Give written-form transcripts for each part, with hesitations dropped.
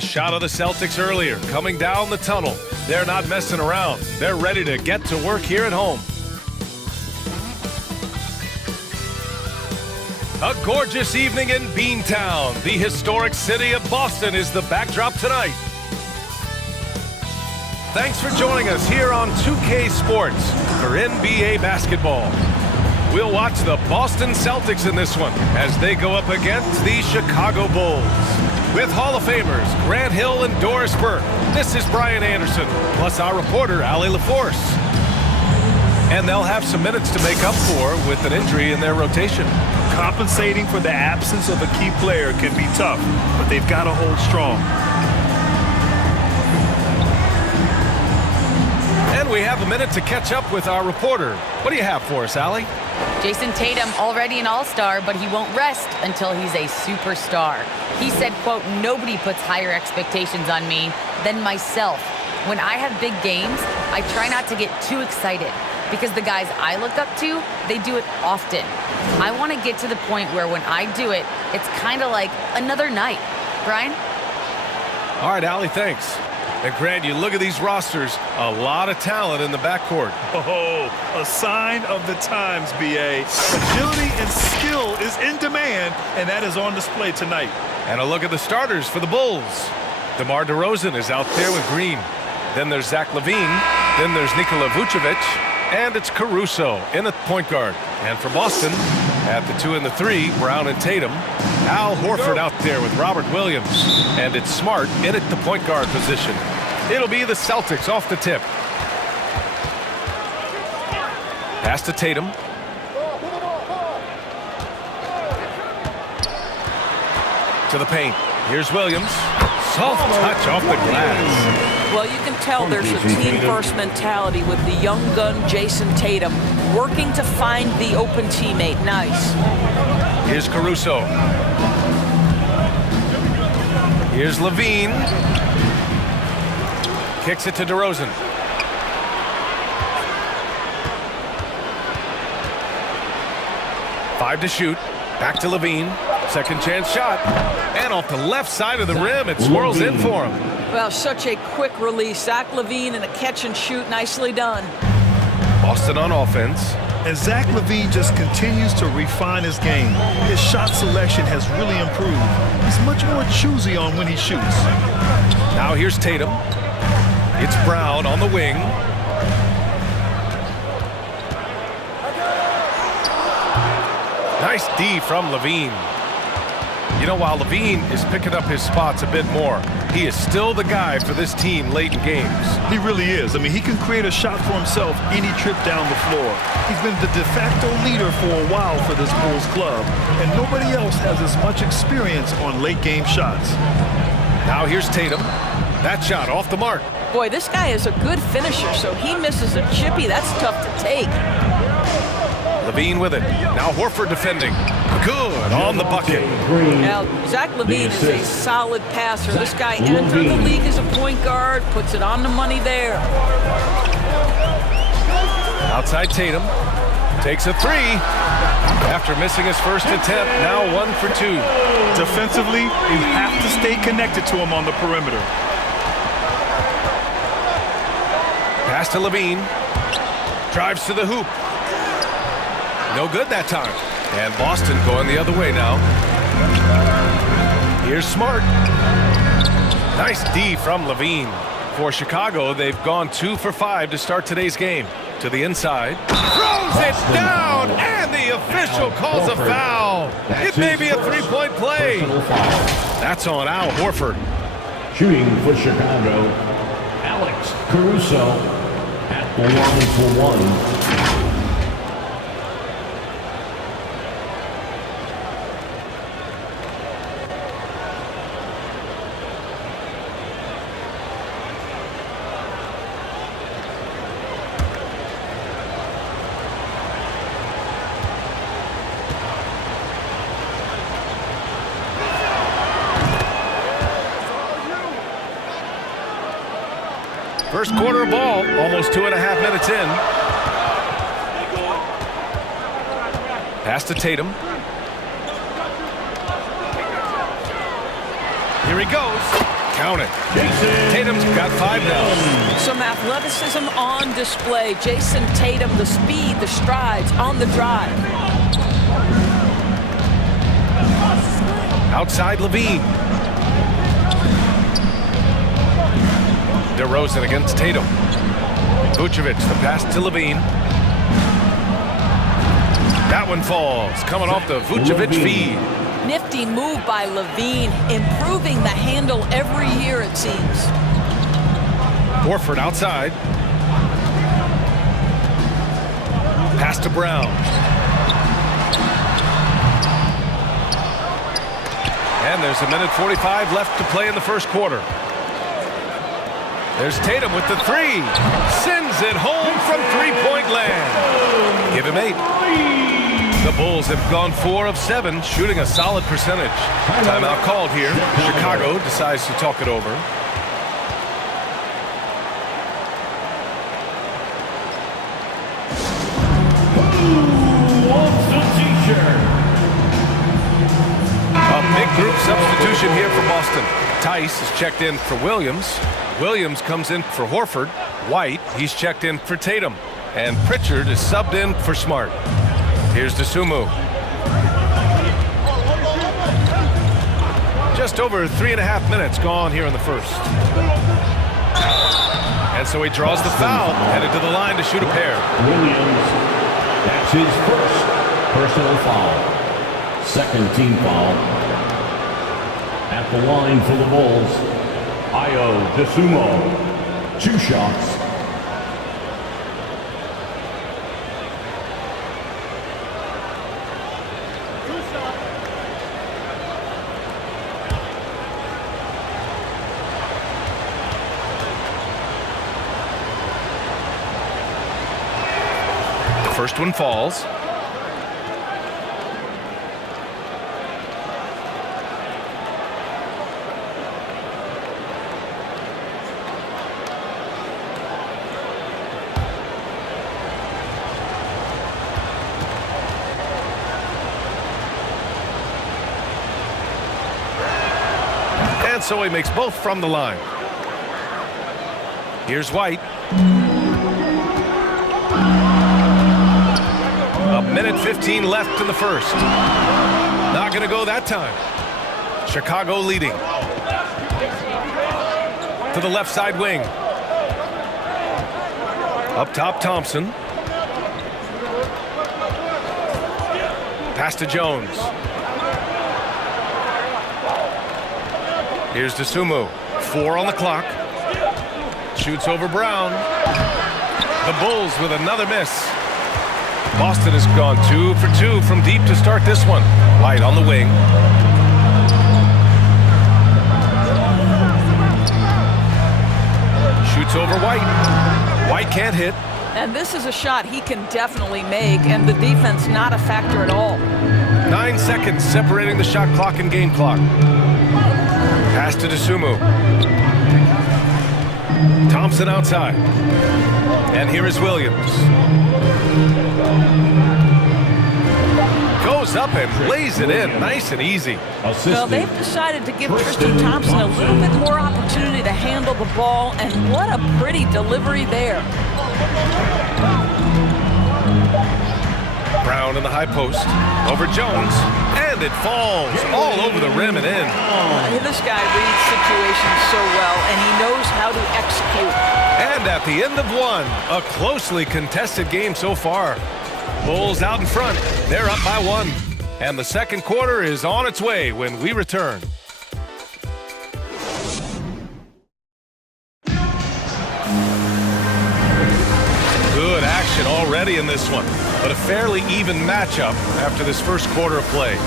A shot of the Celtics earlier, coming down the tunnel. They're not messing around. They're ready to get to work here at home. A gorgeous evening in Beantown. The historic city of Boston is the backdrop tonight. Thanks for joining us here on 2K Sports for NBA basketball. We'll watch the Boston Celtics in this one as they go up against the Chicago Bulls. With Hall of Famers Grant Hill and Doris Burke, this is Brian Anderson, plus our reporter, Allie LaForce. And they'll have some minutes to make up for with an injury in their rotation. Compensating for the absence of a key player can be tough, but they've got to hold strong. And we have a minute to catch up with our reporter. What do you have for us, Allie? Jason Tatum, already an all-star, but he won't rest until he's a superstar. He said, quote, "Nobody puts higher expectations on me than myself. When I have big games, I try not to get too excited because the guys I look up to, they do it often. I want to get to the point where when I do it, it's kind of like another night." Brian? All right, Allie, thanks. And Grant, you look at these rosters, a lot of talent in the backcourt. Oh, a sign of the times, B.A. Agility and skill is in demand, and that is on display tonight. And a look at the starters for the Bulls. DeMar DeRozan is out there with Green. Then there's Zach LaVine. Then there's Nikola Vucevic. And it's Caruso in at point guard. And for Boston, at the 2 and the 3, Brown and Tatum. Al Horford out there with Robert Williams. And it's Smart in at the point guard position. It'll be the Celtics off the tip. Pass to Tatum. To the paint. Here's Williams. Soft touch off the glass. Well, you can tell there's a team-first mentality with the young gun Jason Tatum working to find the open teammate. Nice. Here's Caruso. Here's LaVine. Kicks it to DeRozan. Five to shoot. Back to LaVine. Second chance shot. And off the left side of the rim, it swirls in for him. Well, such a quick release. Zach LaVine and a catch and shoot. Nicely done. Boston on offense. And Zach LaVine just continues to refine his game. His shot selection has really improved. He's much more choosy on when he shoots. Now here's Tatum. It's Brown on the wing. Nice D from LaVine. You know, while LaVine is picking up his spots a bit more, he is still the guy for this team late in games. He really is. I mean, he can create a shot for himself any trip down the floor. He's been the de facto leader for a while for this Bulls club, and nobody else has as much experience on late game shots. Now here's Tatum. That shot off the mark. Boy, this guy is a good finisher, so he misses a chippy. That's tough to take. LaVine with it. Now Horford defending. Good on the bucket. Now, Zach LaVine is a solid passer. This guy entered the league as a point guard, puts it on the money there. Outside Tatum. Takes a three. After missing his first attempt, now 1 for 2. Defensively, you have to stay connected to him on the perimeter. Pass to LaVine. Drives to the hoop. No good that time. And Boston going the other way now. Here's Smart. Nice D from LaVine. For Chicago, they've gone 2 for 5 to start today's game. To the inside. Throws it down, and the official calls a foul. It may be a three-point play. That's on Al Horford. Shooting for Chicago, Alex Caruso at the line for one. First quarter of ball, almost 2.5 minutes in. Pass to Tatum. Here he goes. Count it. Tatum's got 5 now. Some athleticism on display. Jason Tatum, the speed, the strides on the drive. Outside Levine. DeRozan against Tatum. Vucevic, the pass to Levine. That one falls, coming off the Vucevic feed. Nifty move by Levine, improving the handle every year, it seems. Horford outside. Pass to Brown. And there's 1:45 left to play in the first quarter. There's Tatum with the 3. Sends it home from three-point land. Give him 8. The Bulls have gone 4 of 7, shooting a solid percentage. Timeout called here. Chicago decides to talk it over. A big group substitution here for Boston. Tice is checked in for Williams. Williams comes in for Horford. White, he's checked in for Tatum. And Pritchard is subbed in for Smart. Here's Dosunmu. Just over 3.5 minutes gone here in the first. And so he draws the foul, headed to the line to shoot a pair. Williams, that's his first personal foul. Second team foul. At the line for the Bulls, Ayo Dosunmu. 2 shots. First one falls. And so he makes both from the line. Here's White. 1:15 left in the first. Not going to go that time. Chicago leading. To the left side wing. Up top, Thompson. Pass to Jones. Here's Dosunmu. 4 on the clock. Shoots over Brown. The Bulls with another miss. Boston has gone 2 for 2 from deep to start this one. White on the wing. Shoots over White. White can't hit. And this is a shot he can definitely make, and the defense not a factor at all. 9 seconds separating the shot clock and game clock. Pass to Dosunmu. Thompson outside. And here is Williams. Goes up and lays it in, nice and easy. Well, they've decided to give Tristan Thompson a little bit more opportunity to handle the ball, and what a pretty delivery there. Brown in the high post, over Jones, and it falls all over the rim and in. This guy reads situations so well, and he knows how to execute. And at the end of one, a closely contested game so far. Bulls out in front, they're up by 1. And the second quarter is on its way when we return. Good action already in this one, but a fairly even matchup after this first quarter of play.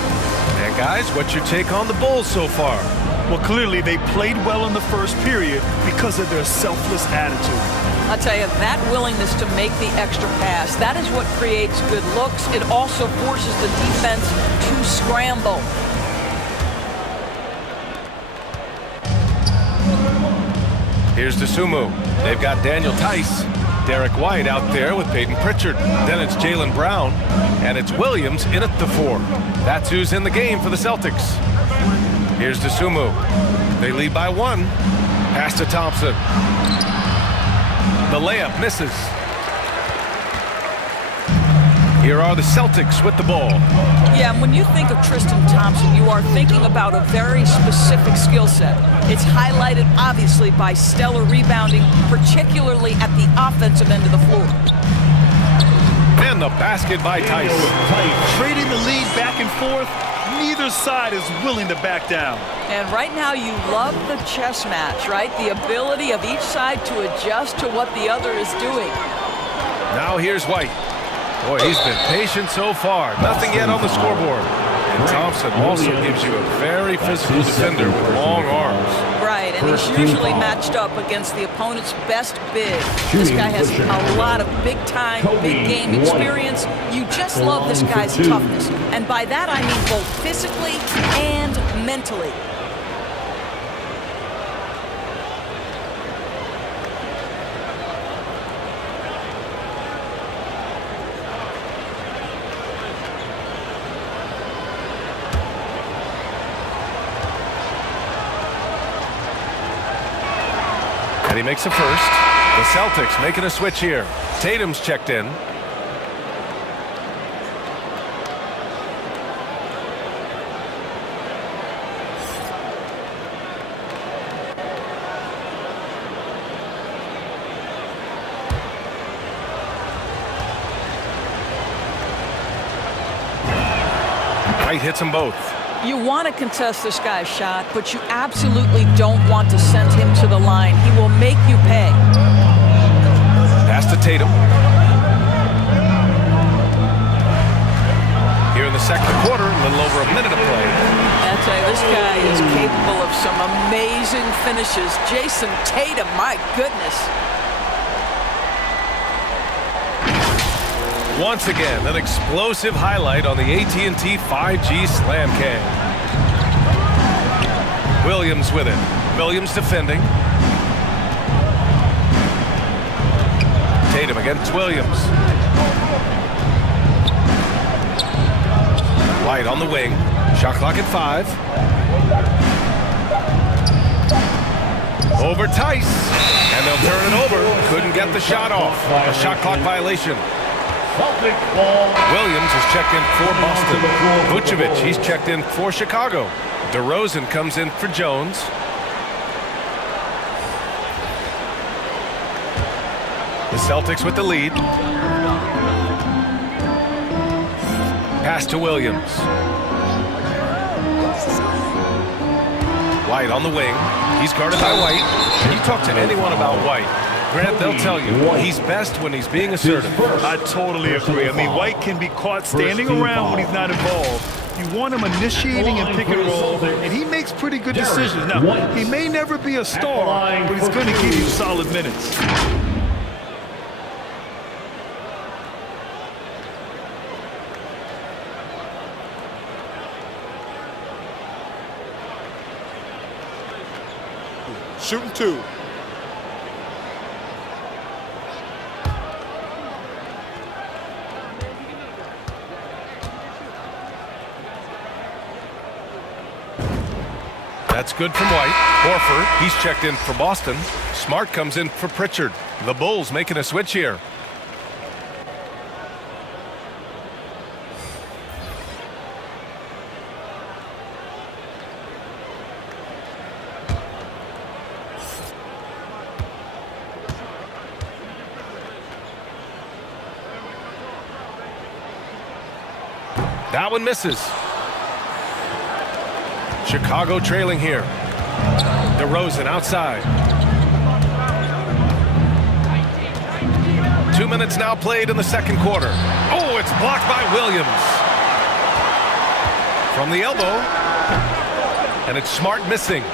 And guys, what's your take on the Bulls so far? Well, clearly they played well in the first period because of their selfless attitude. I'll tell you, that willingness to make the extra pass, that is what creates good looks. It also forces the defense to scramble. Here's Dosunmu. They've got Daniel Tice. Derek White out there with Peyton Pritchard. Then it's Jaylen Brown. And it's Williams in at the 4. That's who's in the game for the Celtics. Here's DeSumo. They lead by 1. Pass to Thompson. The layup misses. Here are the Celtics with the ball. Yeah, and when you think of Tristan Thompson, you are thinking about a very specific skill set. It's highlighted, obviously, by stellar rebounding, particularly at the offensive end of the floor. And the basket by Tice. Trading the lead back and forth, neither side is willing to back down. And right now, you love the chess match, right? The ability of each side to adjust to what the other is doing. Now here's White. Boy, he's been patient so far. Nothing yet on the scoreboard. And Thompson also gives you a very physical defender with long arms. Right, and he's usually matched up against the opponent's best big. This guy has a lot of big-time, big-game experience. You just love this guy's toughness. And by that, I mean both physically and mentally. And he makes a first. The Celtics making a switch here. Tatum's checked in. White hits them both. You want to contest this guy's shot, but you absolutely don't want to send him to the line. He will make you pay. Pass to Tatum. Here in the second quarter, a little over a minute of play. I tell you, this guy is capable of some amazing finishes. Jason Tatum, my goodness. Once again, an explosive highlight on the AT&T 5G Slam Cam. Williams with it. Williams defending. Tatum against Williams. White on the wing. Shot clock at 5. Over Tice. And they'll turn it over. Couldn't get the shot off. A shot clock violation. Williams is checked in for Boston. Vucevic, he's checked in for Chicago. DeRozan comes in for Jones. The Celtics with the lead. Pass to Williams. White on the wing. He's guarded by White. You talk to anyone about White, Grant, they'll tell you he's best when he's being assertive. I totally agree. I mean, White can be caught standing around when he's not involved. You want him initiating and pick and roll, and he makes pretty good decisions. Now, he may never be a star, but he's going to give you solid minutes. Shooting 2. That's good from White. Horford, he's checked in for Boston. Smart comes in for Pritchard. The Bulls making a switch here. That one misses. Chicago trailing here. DeRozan outside. 2 minutes now played in the second quarter. Oh, it's blocked by Williams. From the elbow. And it's Smart missing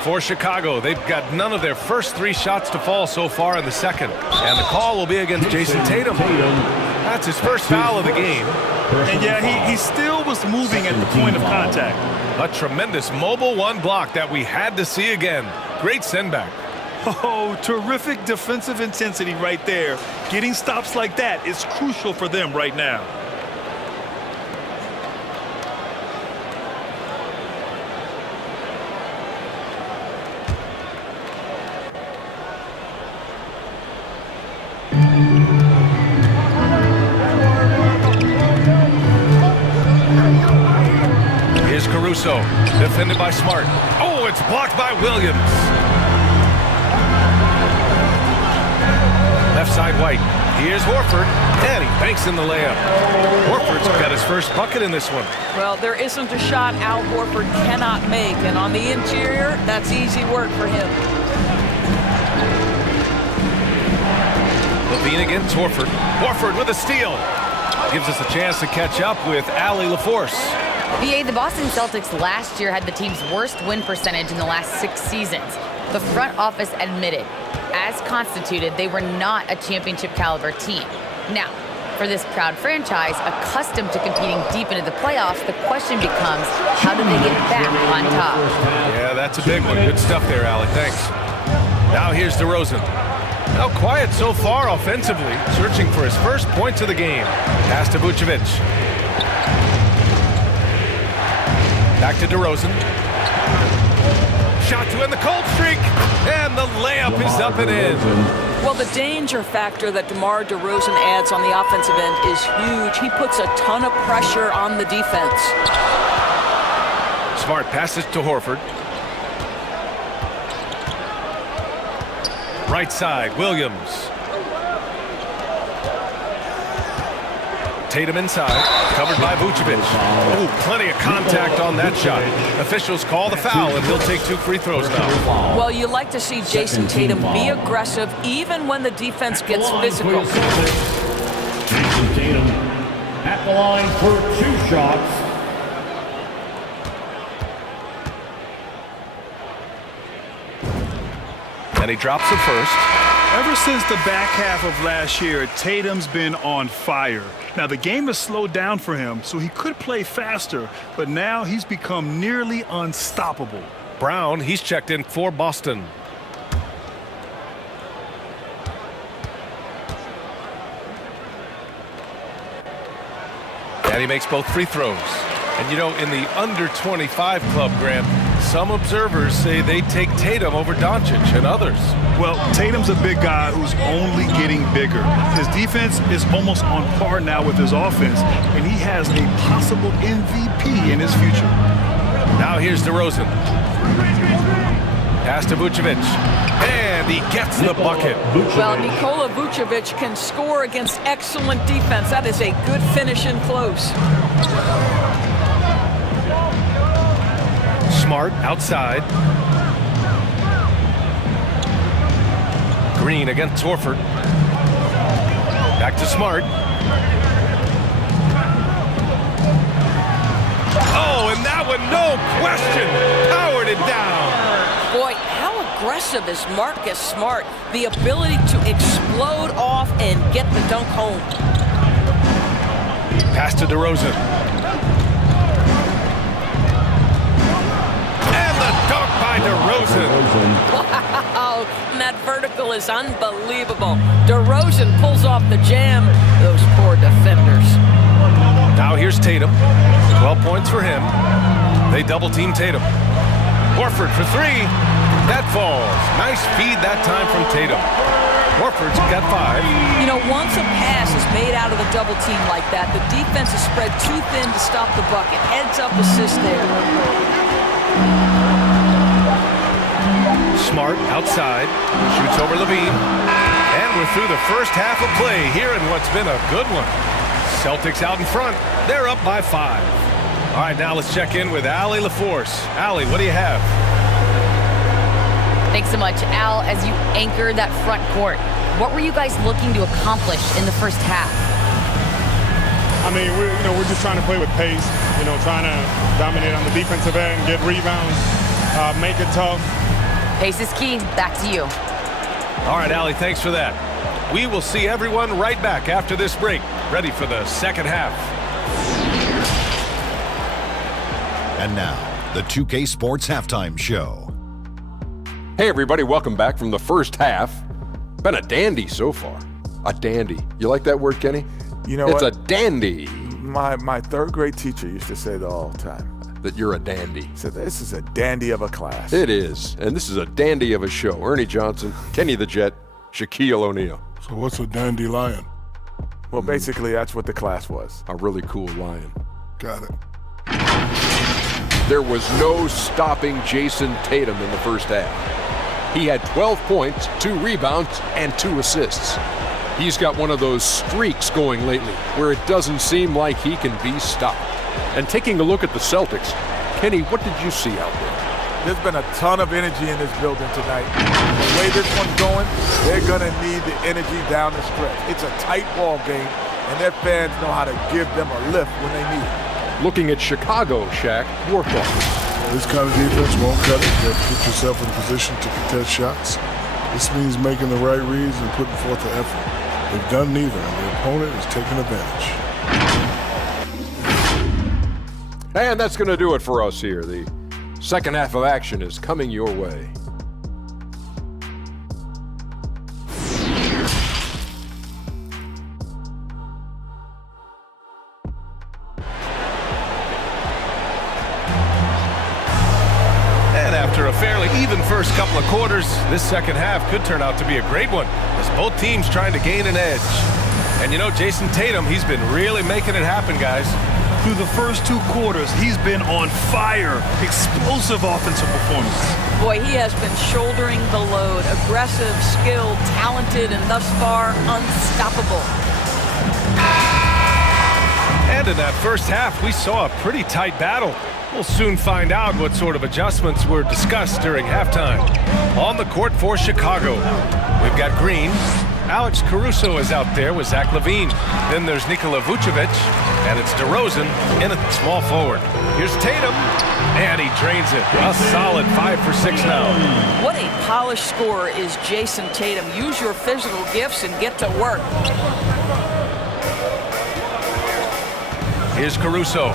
for Chicago. They've got none of their first 3 shots to fall so far in the second. And the call will be against Jason Tatum. That's his first foul of the game. And yeah, he still was moving at the point of contact. A tremendous mobile 1 block that we had to see again. Great send back. Oh, terrific defensive intensity right there. Getting stops like that is crucial for them right now. so. Defended by Smart. Oh, it's blocked by Williams. Left side White. Here's Horford, and he banks in the layup. Horford's got his first bucket in this one. Well, there isn't a shot Al Horford cannot make, and on the interior, that's easy work for him. Levine against Horford. Horford with a steal. Gives us a chance to catch up with Allie LaForce. VA, the Boston Celtics last year had the team's worst win percentage in the last 6 seasons. The front office admitted, as constituted, they were not a championship caliber team. Now, for this proud franchise, accustomed to competing deep into the playoffs, the question becomes, how do they get back on top? Yeah, that's a big one. Good stuff there, Allie. Thanks. Now here's DeRozan. Now quiet so far offensively, searching for his first points of the game. Pass to Vucevic. Back to DeRozan. Shot to end the cold streak, and the layup is up and in. Well, the danger factor that DeMar DeRozan adds on the offensive end is huge. He puts a ton of pressure on the defense. Smart passes to Horford. Right side, Williams. Tatum inside, covered by Vucevic. Oh, plenty of contact on that shot. Officials call the foul, and he'll take 2 free throws now. Well, you like to see Jason Tatum be aggressive even when the defense gets physical. Jason Tatum at the line for 2 shots. And he drops it first. Ever since the back half of last year, Tatum's been on fire. Now, the game has slowed down for him, so he could play faster, but now he's become nearly unstoppable. Brown, he's checked in for Boston. And he makes both free throws. And you know, in the under 25 club, Grant, some observers say they take Tatum over Doncic and others. Well, Tatum's a big guy who's only getting bigger. His defense is almost on par now with his offense, and he has a possible MVP in his future. Now here's DeRozan. Pass to Vucevic. And he gets the bucket. Well, Nikola Vucevic can score against excellent defense. That is a good finish in close. Smart outside. Green against Horford. Back to Smart. Oh, and that one, no question, powered it down. Boy, how aggressive is Marcus Smart? The ability to explode off and get the dunk home. Pass to DeRozan. And the dunk by DeRozan. Wow, and that vertical is unbelievable. DeRozan pulls off the jam. Those poor defenders. Now here's Tatum. 12 points for him. They double team Tatum. Horford for 3. That falls. Nice feed that time from Tatum. Horford's got 5. You know, once a pass is made out of the double team like that, the defense is spread too thin to stop the bucket. Heads up assist there. Smart outside. Shoots over Levine. And we're through the first half of play here in what's been a good one. Celtics out in front. They're up by 5. All right, now let's check in with Allie LaForce. Allie, what do you have? Thanks so much, Al. As you anchor that front court, what were you guys looking to accomplish in the first half? I mean, we're just trying to play with pace. Trying to dominate on the defensive end, get rebounds, make it tough. Pace is key. Back to you. All right, Allie, thanks for that. We will see everyone right back after this break, ready for the second half. And now, the 2K Sports Halftime Show. Hey everybody, welcome back from the first half. Been a dandy so far. A dandy. You like that word, Kenny? You know it's what? a dandy. My third grade teacher used to say that all the time. That you're a dandy. So this is a dandy of a class. It is. And this is a dandy of a show. Ernie Johnson, Kenny the Jet, Shaquille O'Neal. So what's a dandelion? Well, basically, that's what the class was. A really cool lion. Got it. There was no stopping Jason Tatum in the first half. He had 12 points, 2 rebounds, and 2 assists. He's got one of those streaks going lately where it doesn't seem like he can be stopped. And taking a look at the Celtics, Kenny, what did you see out there? There's been a ton of energy in this building tonight. The way this one's going, they're going to need the energy down the stretch. It's a tight ball game, and their fans know how to give them a lift when they need it. Looking at Chicago, Shaq, your thoughts? This kind of defense won't cut it. You have to put yourself in a position to contest shots. This means making the right reads and putting forth the effort. They've done neither, and the opponent is taking advantage. And that's going to do it for us here. The second half of action is coming your way. And after a fairly even first couple of quarters, this second half could turn out to be a great one, as both teams trying to gain an edge. And you know, Jason Tatum, he's been really making it happen, guys. Through the first 2 quarters, he's been on fire. Explosive offensive performance. Boy, he has been shouldering the load. Aggressive, skilled, talented, and thus far, unstoppable. And in that first half, we saw a pretty tight battle. We'll soon find out what sort of adjustments were discussed during halftime. On the court for Chicago, we've got Green. Alex Caruso is out there with Zach LaVine. Then there's Nikola Vucevic, and it's DeRozan in at small forward. Here's Tatum, and he drains it. A solid 5 for 6 now. What a polished scorer is Jason Tatum. Use your physical gifts and get to work. Here's Caruso.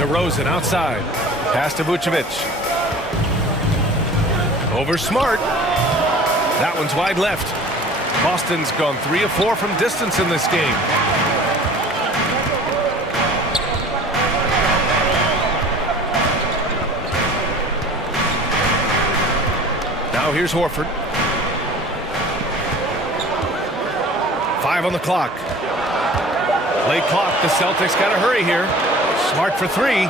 DeRozan outside. Pass to Vucevic. Over Smart. That one's wide left. Boston's gone 3 of 4 from distance in this game. Now here's Horford. 5 on the clock. Late clock. The Celtics got to hurry here. Smart for 3.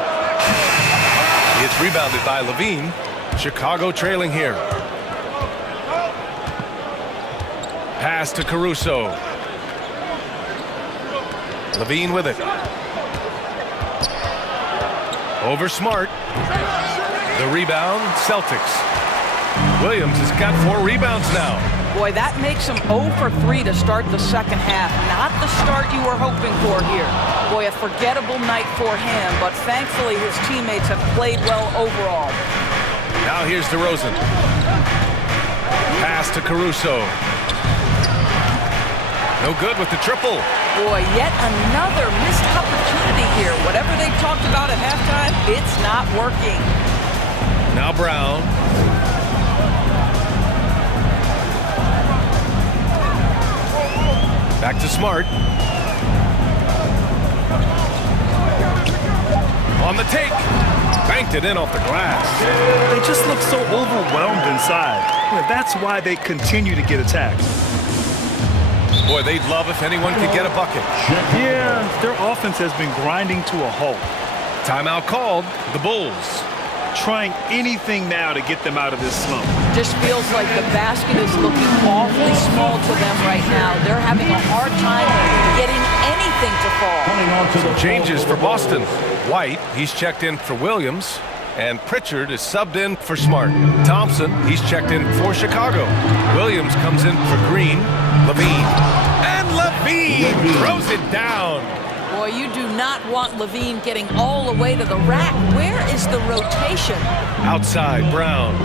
It's rebounded by LaVine. Chicago trailing here. Pass to Caruso. LaVine with it. Over Smart. The rebound, Celtics. Williams has got 4 rebounds now. Boy, that makes him 0 for 3 to start the second half. Not the start you were hoping for here. Boy, a forgettable night for him, but thankfully his teammates have played well overall. Now here's DeRozan. Pass to Caruso. No good with the triple. Boy, yet another missed opportunity here. Whatever they talked about at halftime, it's not working. Now Brown. Back to Smart. On the take. Banked it in off the glass. They just look so overwhelmed inside. That's why they continue to get attacked. Boy, they'd love if anyone could get a bucket. Yeah, their offense has been grinding to a halt. Timeout called. The Bulls trying anything now to get them out of this slump. Just feels like the basket is looking awfully small to them right now. They're having a hard time getting anything to fall. Some changes for Boston. White, he's checked in for Williams, and Pritchard is subbed in for Smart. Thompson, he's checked in for Chicago. Williams comes in for Green. LaVine. And LaVine throws it down. Boy, you do not want LaVine getting all the way to the rack. Where is the rotation? Outside, Brown.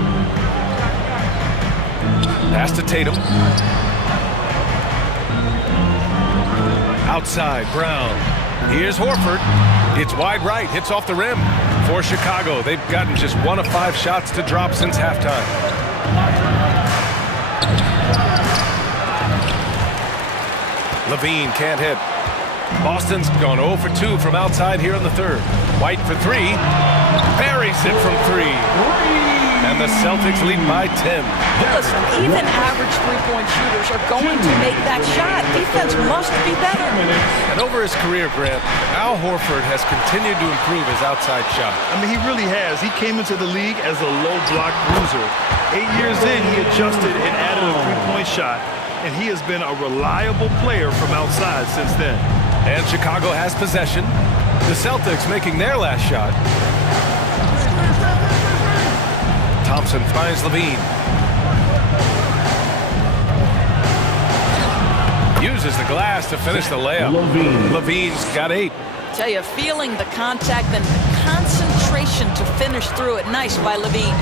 Pass to Tatum. Outside, Brown. Here's Horford. It's wide right, hits off the rim for Chicago. They've gotten just 1 of 5 shots to drop since halftime. LaVine can't hit. Boston's gone 0 for 2 from outside here in the third. White for 3. Buries it from 3. And the Celtics lead by 10. Listen, even average three-point shooters are going to make that shot. Defense must be better. And over his career, Grant, Al Horford has continued to improve his outside shot. I mean, he really has. He came into the league as a low block bruiser. 8 years in, he adjusted and added a three-point shot, and he has been a reliable player from outside since then. And Chicago has possession. The Celtics making their last shot. Thompson finds Levine. Uses the glass to finish the layup. Levine's got 8. Tell you, feeling the contact and concentration to finish through it. Nice by Levine.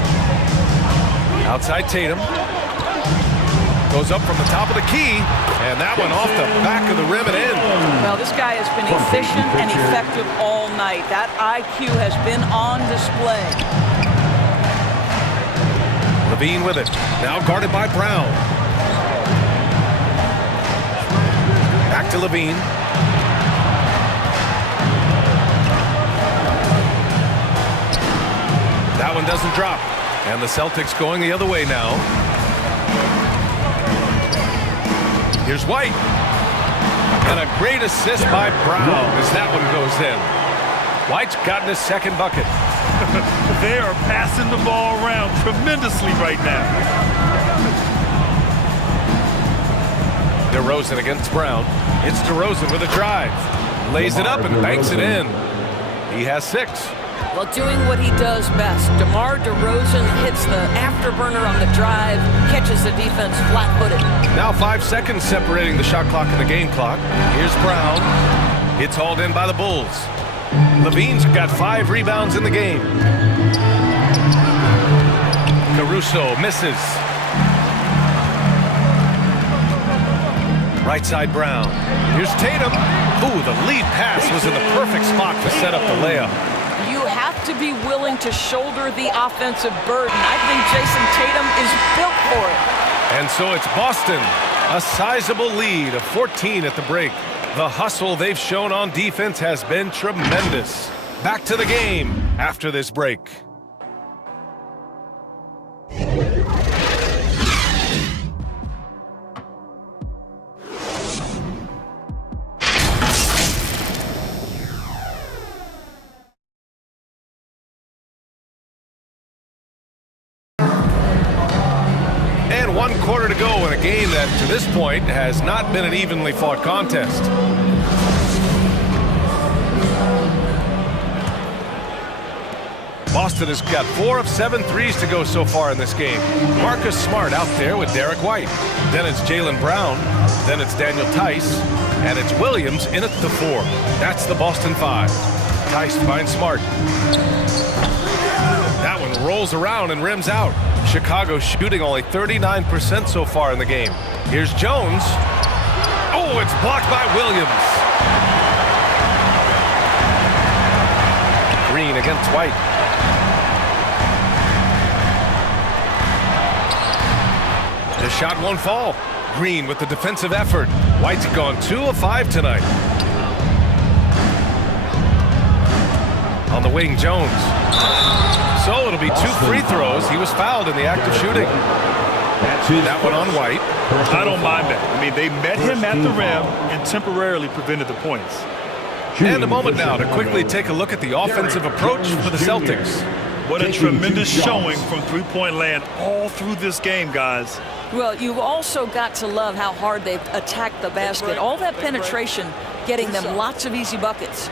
Outside Tatum. Goes up from the top of the key, and that one off the back of the rim and in. Well, this guy has been efficient and effective all night. That IQ has been on display. Levine with it. Now guarded by Brown. Back to Levine. That one doesn't drop. And the Celtics going the other way now. Here's White. And a great assist by Brown as that one goes in. White's gotten his second bucket. They are passing the ball around tremendously right now. DeRozan against Brown. It's DeRozan with a drive. Lays it up and banks it in. He has 6. Well, doing what he does best. DeMar DeRozan hits the afterburner on the drive, catches the defense flat-footed. Now 5 seconds separating the shot clock and the game clock. Here's Brown. It's hauled in by the Bulls. Levine's got 5 rebounds in the game. Caruso misses. Right side Brown. Here's Tatum. Ooh, the lead pass was in the perfect spot to set up the layup. You have to be willing to shoulder the offensive burden. I think Jason Tatum is built for it. And so it's Boston. A sizable lead of 14 at the break. The hustle they've shown on defense has been tremendous. Back to the game after this break. And 1 quarter to go in a game that, to this point, has not been an evenly fought contest. Boston has got 4 of 7 threes to go so far in this game. Marcus Smart out there with Derek White. Then it's Jaylen Brown. Then it's Daniel Tice. And it's Williams in at the 4. That's the Boston 5. Tice finds Smart. That one rolls around and rims out. Chicago shooting only 39% so far in the game. Here's Jones. Oh, it's blocked by Williams. Green against White. The shot won't fall. Green with the defensive effort. White's gone 2 of 5 tonight. On the wing, Jones. So it'll be 2 free throws. He was fouled in the act of shooting. That one on White. I don't mind that. I mean, they met him at the rim and temporarily prevented the points. And a moment now to quickly take a look at the offensive approach for the Celtics. What a tremendous showing from three-point land all through this game, guys. Well, you've also got to love how hard they've attacked the basket. All that penetration, getting them lots of easy buckets.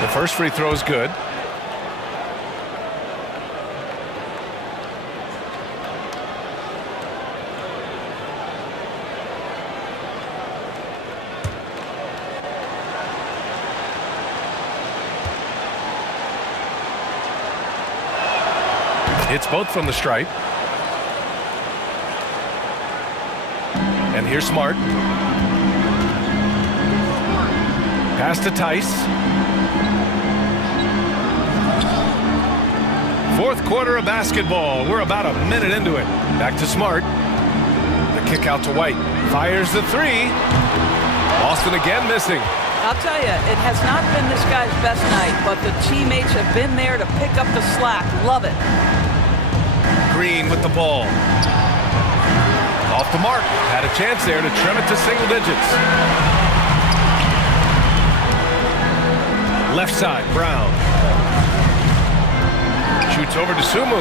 The first free throw is good. It's both from the stripe. And here's Smart. Pass to Tice. Fourth quarter of basketball. We're about a minute into it. Back to Smart. The kick out to White. Fires the three. Boston again missing. I'll tell you, it has not been this guy's best night, but the teammates have been there to pick up the slack. Love it. Green with the ball. Off the mark. Had a chance there to trim it to single digits. Left side, Brown. Shoots over to Sumu.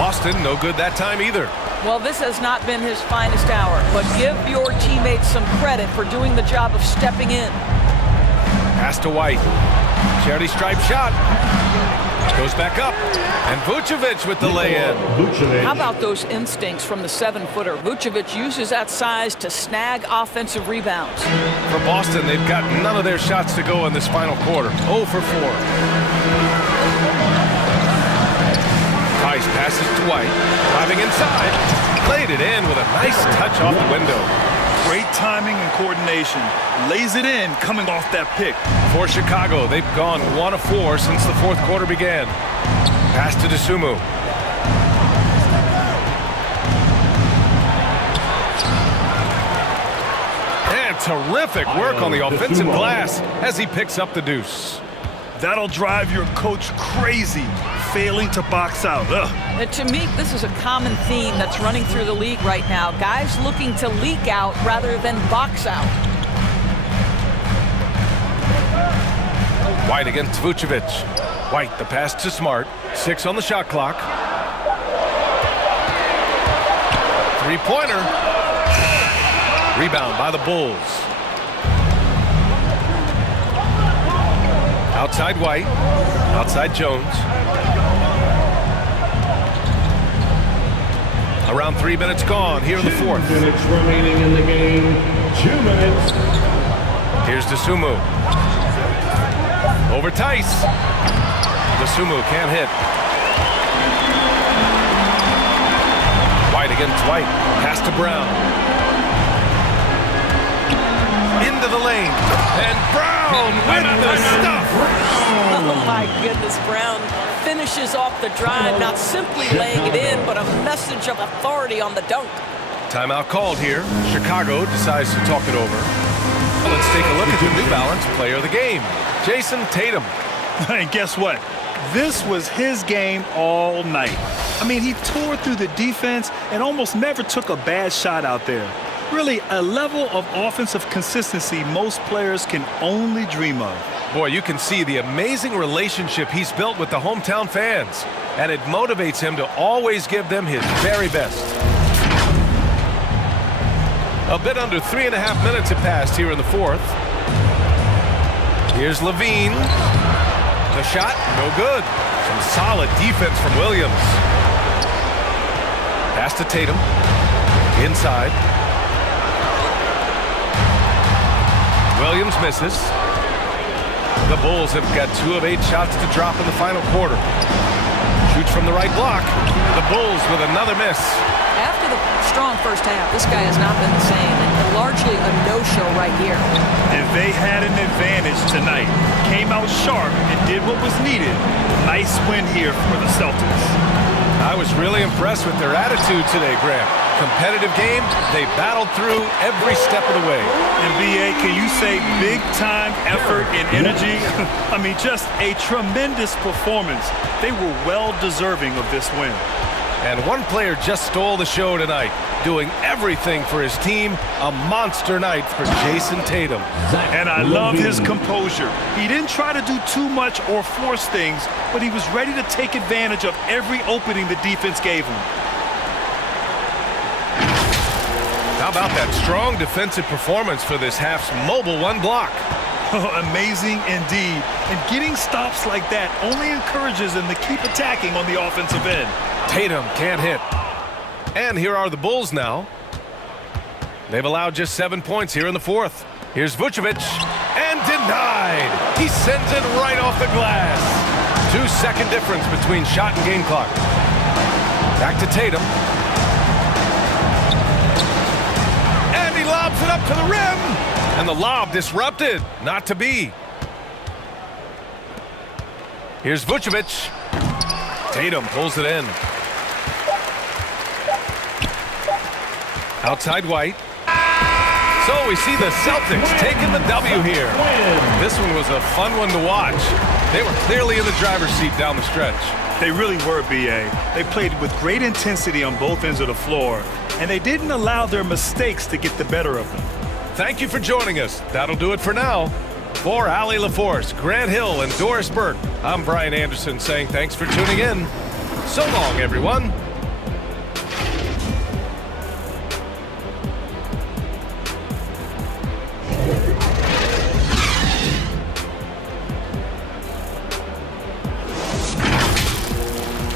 Boston, no good that time either. Well, this has not been his finest hour, but give your teammates some credit for doing the job of stepping in. Pass to White. Charity stripe shot. Goes back up. And Vucevic with the lay-in. How about those instincts from the 7-footer? Vucevic uses that size to snag offensive rebounds. For Boston, they've got none of their shots to go in this final quarter. 0 for 4. Tice passes to White. Driving inside. Played it in with a nice touch off the window. Great timing and coordination. Lays it in coming off that pick. For Chicago, they've gone 1 of 4 since the fourth quarter began. Pass to Dosunmu. And terrific work on the offensive glass as he picks up the deuce. That'll drive your coach crazy, failing to box out. To me, this is a common theme that's running through the league right now. Guys looking to leak out rather than box out. White against Vucevic. White, the pass to Smart. 6 on the shot clock. Three-pointer. Rebound by the Bulls. Outside White. Outside Jones. Around 3 minutes gone here in the fourth. 2 minutes remaining in the game. 2 minutes. Here's Dosunmu. Over Tice. Dosunmu can't hit. White against White. Pass to Brown. Into the lane. And Brown with the stuff. Oh my goodness, Brown finishes off the drive, not simply laying it in, but a message of authority on the dunk. Timeout called here. Chicago decides to talk it over. Well, let's take a look at the New Balance player of the game, Jason Tatum. And guess what? This was his game all night. I mean, he tore through the defense and almost never took a bad shot out there. Really, a level of offensive consistency most players can only dream of. Boy, you can see the amazing relationship he's built with the hometown fans, and it motivates him to always give them his very best. A bit under 3.5 minutes have passed here in the fourth. Here's Levine. The shot, no good. Some solid defense from Williams. Pass to Tatum. Inside. Williams misses. The Bulls have got 2 of 8 shots to drop in the final quarter. Shoots from the right block. The Bulls with another miss. After the strong first half, this guy has not been the same, and largely a no-show right here. And they had an advantage tonight. Came out sharp and did what was needed. Nice win here for the Celtics. I was really impressed with their attitude today, Graham. Competitive game, they battled through every step of the way. And BA, can you say big-time effort and energy? I mean, just a tremendous performance. They were well-deserving of this win. And one player just stole the show tonight, doing everything for his team. A monster night for Jason Tatum. And I love his composure. He didn't try to do too much or force things, but he was ready to take advantage of every opening the defense gave him. How about that strong defensive performance for this half's mobile 1 block? Amazing indeed. And getting stops like that only encourages them to keep attacking on the offensive end. Tatum can't hit. And here are the Bulls now. They've allowed just 7 points here in the fourth. Here's Vucevic. And denied. He sends it right off the glass. 2-second difference between shot and game clock. Back to Tatum. And he lobs it up to the rim. And the lob disrupted. Not to be. Here's Vucevic. Tatum pulls it in. Outside White. So we see the Celtics taking the W here. This one was a fun one to watch. They were clearly in the driver's seat down the stretch. They really were, B.A. They played with great intensity on both ends of the floor, and they didn't allow their mistakes to get the better of them. Thank you for joining us. That'll do it for now. For Allie LaForce, Grant Hill, and Doris Burke, I'm Brian Anderson saying thanks for tuning in. So long, everyone.